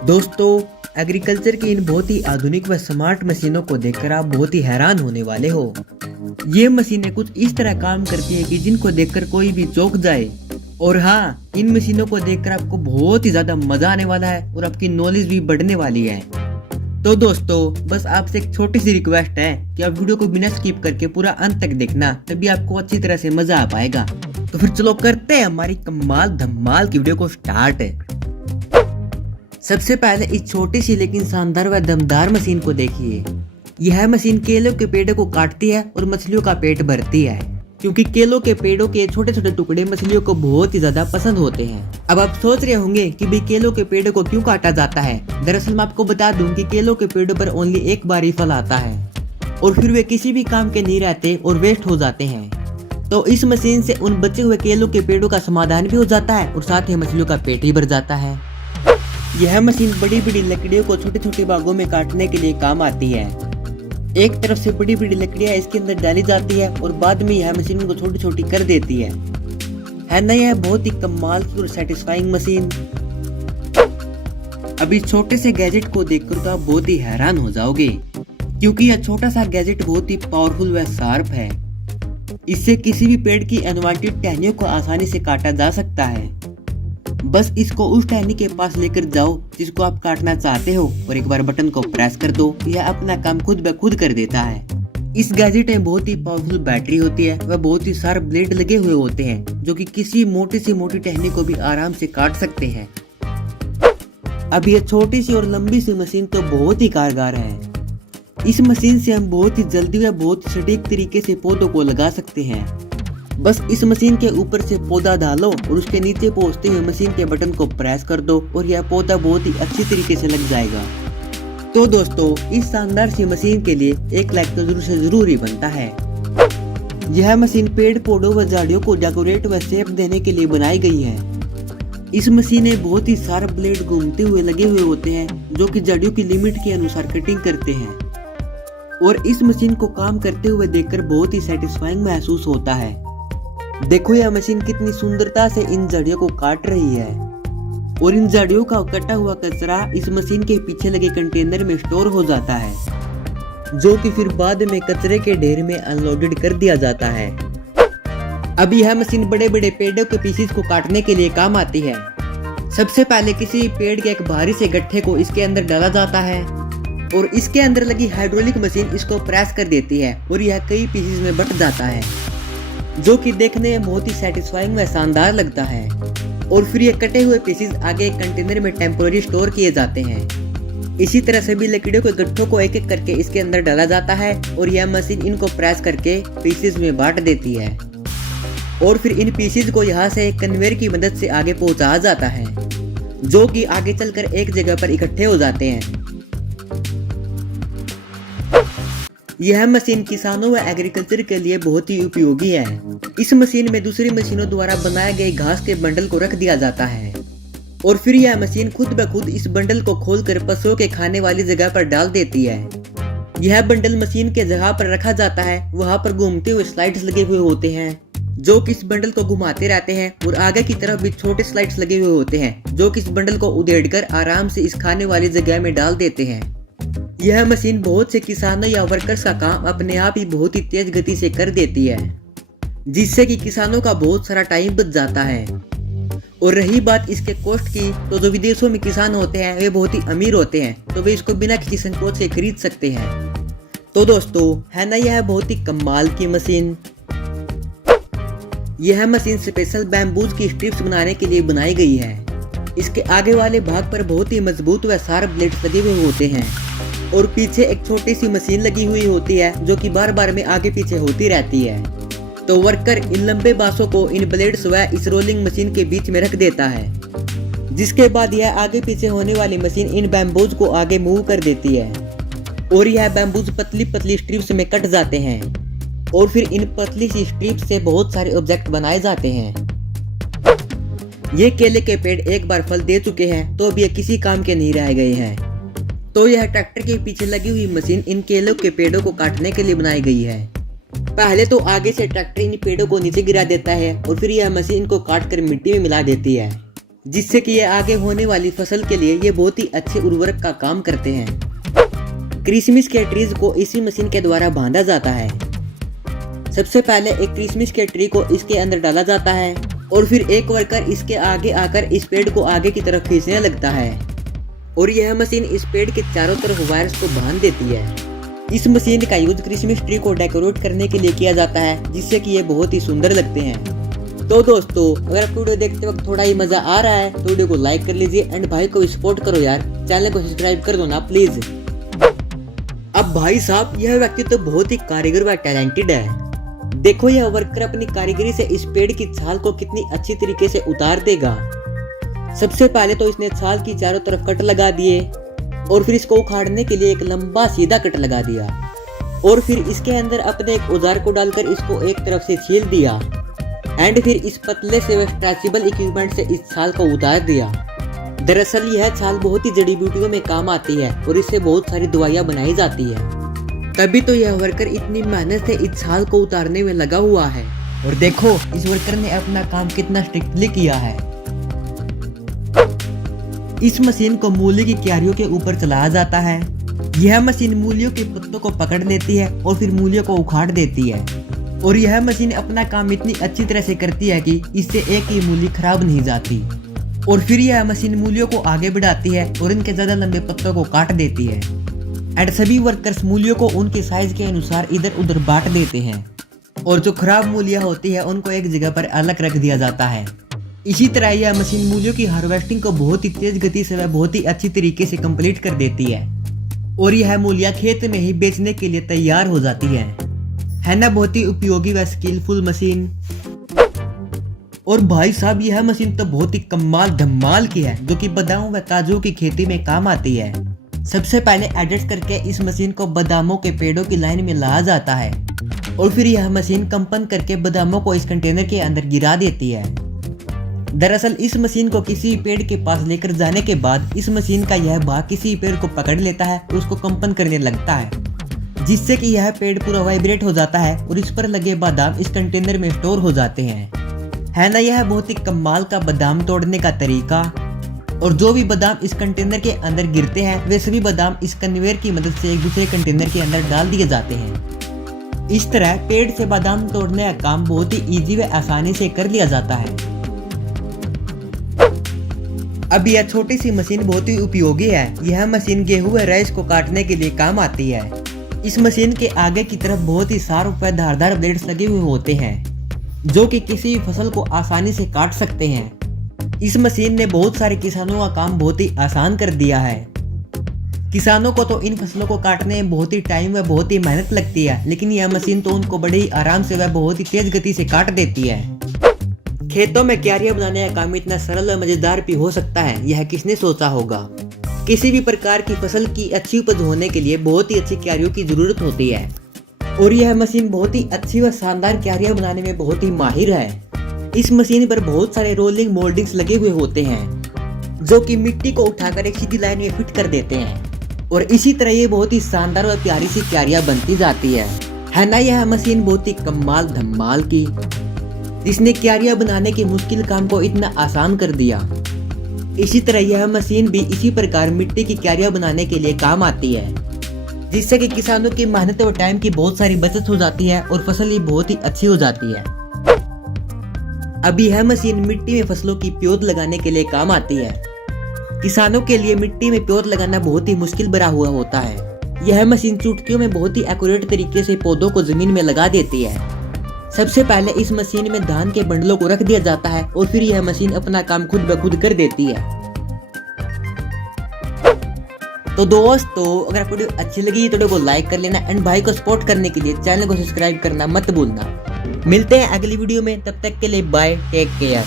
दोस्तों, एग्रीकल्चर की इन बहुत ही आधुनिक व स्मार्ट मशीनों को देखकर आप बहुत ही हैरान होने वाले हो। ये मशीनें कुछ इस तरह काम करती हैं कि जिनको देखकर कोई भी चौंक जाए। और हाँ, इन मशीनों को देखकर आपको बहुत ही ज्यादा मजा आने वाला है और आपकी नॉलेज भी बढ़ने वाली है। तो दोस्तों, बस आपसे एक छोटी सी रिक्वेस्ट है कि आप वीडियो को बिना स्किप करके पूरा अंत तक देखना, तभी आपको अच्छी तरह से मजा आ पाएगा। तो फिर चलो करते हैं हमारी कमाल धमाल की वीडियो को स्टार्ट। सबसे पहले इस छोटी सी लेकिन शानदार व दमदार मशीन को देखिए। यह मशीन केलों के पेड़ों को काटती है और मछलियों का पेट भरती है, क्योंकि केलों के पेड़ों के छोटे छोटे टुकड़े मछलियों को बहुत ही ज्यादा पसंद होते हैं। अब आप सोच रहे होंगे कि भाई केलों के पेड़ों को क्यों काटा जाता है। दरअसल मैं आपको बता दूं कि केलों के पेड़ों पर ओनली एक बार ही फल आता है और फिर वे किसी भी काम के नहीं रहते और वेस्ट हो जाते हैं। तो इस मशीन से उन बचे हुए केलों के पेड़ों का समाधान भी हो जाता है और साथ ही मछलियों का पेट ही भर जाता है। यह मशीन बड़ी बड़ी लकड़ियों को छोटे छोटे भागों में काटने के लिए काम आती है। एक तरफ से बड़ी बड़ी लकड़ियां इसके अंदर डाली जाती है और बाद में यह मशीन उनको छोटी छोटी कर देती है ना। यह बहुत ही कमाल की और सेटिस्फाइंग मशीन। अब इस छोटे से गैजेट को देखकर तो आप बहुत ही हैरान हो जाओगे, क्योंकि यह छोटा सा गैजेट बहुत ही पावरफुल व शार्प है। इससे किसी भी पेड़ की अनवांटेड टहनियों को आसानी से काटा जा सकता है। बस इसको उस टहनी के पास लेकर जाओ जिसको आप काटना चाहते हो और एक बार बटन को प्रेस कर दो, यह अपना काम खुद ब खुद कर देता है। इस गैजेट में बहुत ही पावरफुल बैटरी होती है व बहुत ही शार्प ब्लेड लगे हुए होते हैं, जो कि किसी मोटी सी मोटी टहनी को भी आराम से काट सकते हैं। अब यह छोटी सी और लंबी सी मशीन तो बहुत ही कारगर है। इस मशीन से हम बहुत ही जल्दी व बहुत ही सटीक तरीके से पौधों को लगा सकते हैं। बस इस मशीन के ऊपर से पौधा डालो और उसके नीचे पहुंचते हुए मशीन के बटन को प्रेस कर दो और यह पौधा बहुत ही अच्छी तरीके से लग जाएगा। तो दोस्तों, इस शानदार सी मशीन के लिए एक लाइक तो जरूर से जरूर ही बनता है। यह मशीन पेड़ पौधों व झाड़ियों को डेकोरेट व शेप देने के लिए बनाई गई है। इस मशीन में बहुत ही शार्प ब्लेड घूमते हुए लगे हुए होते हैं, जो कि झाड़ियों की लिमिट के अनुसार कटिंग करते हैं। और इस मशीन को काम करते हुए देखकर बहुत ही सेटिस्फाइंग महसूस होता है। देखो यह मशीन कितनी सुंदरता से इन जड़ियों को काट रही है और इन जड़ियों का कटा हुआ कचरा इस मशीन के पीछे लगे कंटेनर में स्टोर हो जाता है, जो कि फिर बाद में कचरे के ढेर में अनलोडेड कर दिया जाता है। अब यह मशीन बड़े बड़े पेड़ों के पीसेस को काटने के लिए काम आती है। सबसे पहले किसी पेड़ के एक भारी से गट्ठे को इसके अंदर डाला जाता है और इसके अंदर लगी हाइड्रोलिक मशीन इसको प्रेस कर देती है और यह कई पीसेस में बंट जाता है, जो कि देखने में बहुत ही सेटिस्फाइंग व शानदार लगता है। और फिर ये कटे हुए पीसेस आगे एक कंटेनर में टेम्पोररी स्टोर किए जाते हैं। इसी तरह सभी लकड़ियों के गट्ठों को एक एक करके इसके अंदर डाला जाता है और यह मशीन इनको प्रेस करके पीसेस में बांट देती है और फिर इन पीसेस को यहाँ से एक कन्वेयर की मदद से आगे पहुँचाया जाता है, जो कि आगे चलकर एक जगह पर इकट्ठे हो जाते हैं। यह मशीन किसानों व एग्रीकल्चर के लिए बहुत ही उपयोगी है। इस मशीन में दूसरी मशीनों द्वारा बनाए गए घास के बंडल को रख दिया जाता है और फिर यह मशीन खुद ब खुद इस बंडल को खोलकर पशुओं के खाने वाली जगह पर डाल देती है। यह बंडल मशीन के जगह पर रखा जाता है, वहां पर घूमते हुए स्लाइड्स लगे हुए होते हैं, जो कि इस बंडल को घुमाते रहते हैं और आगे की तरफ भी छोटे स्लाइड्स लगे हुए होते हैं, जो कि इस बंडल को उधेड़कर आराम से इस खाने वाली जगह में डाल देते हैं। यह मशीन बहुत से किसानों या वर्कर्स का काम अपने आप ही बहुत ही तेज गति से कर देती है, जिससे कि किसानों का बहुत सारा टाइम बच जाता है। और रही बात इसके कॉस्ट की, तो जो विदेशों में किसान होते हैं वे बहुत ही अमीर होते हैं, तो वे इसको बिना किसी संकोच से खरीद सकते हैं। तो दोस्तों, है ना यह बहुत ही कमाल की मशीन। यह मशीन स्पेशल बैम्बूज की स्ट्रिप्स बनाने के लिए बनाई गई है। इसके आगे वाले भाग पर बहुत ही मजबूत व शार्प ब्लेड्स लगे हुए होते हैं और पीछे एक छोटी सी मशीन लगी हुई होती है, जो कि बार बार में आगे पीछे होती रहती है। तो वर्कर इन लंबे बांसों को इन ब्लेड्स व इस रोलिंग मशीन के बीच में रख देता है, जिसके बाद यह आगे पीछे होने वाली मशीन इन बैम्बूज को आगे मूव कर देती है और यह बैम्बूज पतली पतली स्ट्रिप्स में कट जाते हैं और फिर इन पतली सी स्ट्रिप्स से बहुत सारे ऑब्जेक्ट बनाए जाते हैं। ये केले के पेड़ एक बार फल दे चुके हैं, तो अब ये किसी काम के नहीं रह गए हैं। तो यह ट्रैक्टर के पीछे लगी हुई मशीन इन केलों के पेड़ों को काटने के लिए बनाई गई है। पहले तो आगे से ट्रैक्टर इन पेड़ों को नीचे गिरा देता है और फिर यह मशीन को काट कर मिट्टी में मिला देती है जिससे कि ये आगे होने वाली फसल के लिए ये बहुत ही अच्छे उर्वरक का काम करते हैं। क्रिसमस के ट्रीज को इसी मशीन के द्वारा बांधा जाता है। सबसे पहले एक क्रिसमस के ट्री को इसके अंदर डाला जाता है और फिर एक वर्कर इसके आगे आकर इस पेड़ को आगे की तरफ खींचने लगता है और यह मशीन इस पेड़ के चारों तरफ वायर्स को बांध देती है। इस मशीन का यूज क्रिसमस ट्री को डेकोरेट करने के लिए किया जाता है, जिससे कि ये बहुत ही सुंदर लगते हैं। तो दोस्तों, अगर आप वीडियो देखते वक्त थोड़ा ही मजा आ रहा है तो वीडियो को लाइक कर लीजिए एंड भाई को भी सपोर्ट करो यार, चैनल को सब्सक्राइब कर दो ना प्लीज। अब भाई साहब, यह व्यक्ति तो बहुत ही कारीगर व टैलेंटेड है। देखो यह वर्कर अपनी कारीगरी से इस पेड़ की छाल को कितनी अच्छी तरीके से उतार देगा। सबसे पहले तो इसने छाल की चारों तरफ कट लगा दिए और फिर इसको उखाड़ने के लिए एक लंबा सीधा कट लगा दिया और फिर इसके अंदर अपने एक औजार को डालकर इसको एक तरफ से छील दिया एंड फिर इस पतले से व स्ट्रेचेबल इक्विपमेंट से इस छाल को उतार दिया। दरअसल यह छाल बहुत ही जड़ी बूटियों में काम आती है और इससे बहुत सारी दवाइयाँ बनाई जाती है। तभी तो यह वर्कर इतनी मेहनत से इस छाल को उतारने में लगा हुआ है और देखो इस वर्कर ने अपना काम कितना स्ट्रिक्टली किया है। इस मशीन को मूली की क्यारियों के ऊपर चलाया जाता है। यह मशीन मूलियों के पत्तों को पकड़ लेती है और फिर मूलियों को उखाड़ देती है और यह मशीन अपना काम इतनी अच्छी तरह से करती है कि इससे एक ही मूली खराब नहीं जाती और फिर यह मशीन मूलियों को आगे बढ़ाती है और इनके ज्यादा लंबे पत्तों को काट देती है एंड सभी वर्कर्स मूलियों को उनके साइज के अनुसार इधर उधर बांट देते हैं और जो खराब मूलियां होती है उनको एक जगह पर अलग रख दिया जाता है। इसी तरह यह मशीन मूलियों की हार्वेस्टिंग को बहुत ही तेज गति से व बहुत ही अच्छी तरीके से कंप्लीट कर देती है और यह मूलियां खेत में ही बेचने के लिए तैयार हो जाती है ना। बहुत ही उपयोगी व स्किलफुल मशीन। और भाई साहब, यह मशीन तो बहुत ही कमाल धमाल की है जो कि बादाम व काजू की खेती में काम आती है। सबसे पहले एडजस्ट करके इस मशीन को बादामों के पेड़ों की लाइन में लाया जाता है और फिर यह मशीन कंपन करके बादामों को इस कंटेनर के अंदर गिरा देती है। दरअसल इस मशीन को किसी पेड़ के पास लेकर जाने के बाद इस मशीन का यह भाग किसी पेड़ को पकड़ लेता है और उसको कंपन करने लगता है, जिससे कि यह पेड़ पूरा वाइब्रेट हो जाता है और इस पर लगे बादाम इस कंटेनर में स्टोर हो जाते हैं। है ना यह बहुत ही कमाल का बादाम तोड़ने का तरीका। और जो भी बादाम इस कंटेनर के अंदर गिरते हैं वे सभी बादाम इस कन्वेयर की मदद से एक दूसरे कंटेनर के अंदर डाल दिए जाते हैं। इस तरह पेड़ से बादाम तोड़ने का काम बहुत ही इजी व आसानी से कर लिया जाता है। अब यह छोटी सी मशीन बहुत ही उपयोगी है। यह मशीन गेहूं व राइस को काटने के लिए काम आती है। इस मशीन के आगे की तरफ बहुत ही शार्प व धारदार ब्लेड्स लगे हुए होते हैं जो कि किसी भी फसल को आसानी से काट सकते हैं। इस मशीन ने बहुत सारे किसानों का काम बहुत ही आसान कर दिया है। किसानों को तो इन फसलों को काटने में बहुत ही टाइम व बहुत ही मेहनत लगती है, लेकिन यह मशीन तो उनको बड़े ही आराम से व बहुत ही तेज गति से काट देती है। खेतों में क्यारियां बनाने का काम इतना सरल और मजेदार भी हो सकता है, यह किसने सोचा होगा। किसी भी प्रकार की फसल की अच्छी उपज होने के लिए बहुत ही अच्छी क्यारियों की जरूरत होती है और यह मशीन बहुत ही अच्छी व शानदार क्यारियां बनाने में बहुत ही माहिर है। इस मशीन पर बहुत सारे रोलिंग मोल्डिंग्स लगे हुए होते हैं जो कि मिट्टी को उठाकर एक सीधी लाइन में फिट कर देते हैं और इसी तरह ये बहुत ही शानदार और प्यारी सी क्यारियां बनती जाती है ना। यह मशीन बहुत ही कमाल धमाल की, जिसने क्यारियां बनाने के मुश्किल काम को इतना आसान कर दिया। इसी तरह यह मशीन भी इसी प्रकार मिट्टी की क्यारियां बनाने के लिए काम आती है, जिससे कि किसानों की मेहनत और टाइम की बहुत सारी बचत हो जाती है और फसल बहुत ही अच्छी हो जाती है। अब यह मशीन मिट्टी में फसलों की प्योत लगाने के लिए काम आती है। किसानों के लिए मिट्टी में प्योत लगाना बहुत ही मुश्किल भरा हुआ होता है। यह मशीन चुटकियों में बहुत ही एक्यूरेट तरीके से पौधों को जमीन में लगा देती है। सबसे पहले इस मशीन में धान के बंडलों को रख दिया जाता है और फिर यह मशीन अपना काम खुद ब खुद कर देती है। तो दोस्तों, अगर आपको वीडियो अच्छी लगी तो वीडियो को लाइक कर लेना एंड भाई को सपोर्ट करने के लिए चैनल को सब्सक्राइब करना मत भूलना। मिलते हैं अगली वीडियो में, तब तक के लिए बाय, टेक केयर।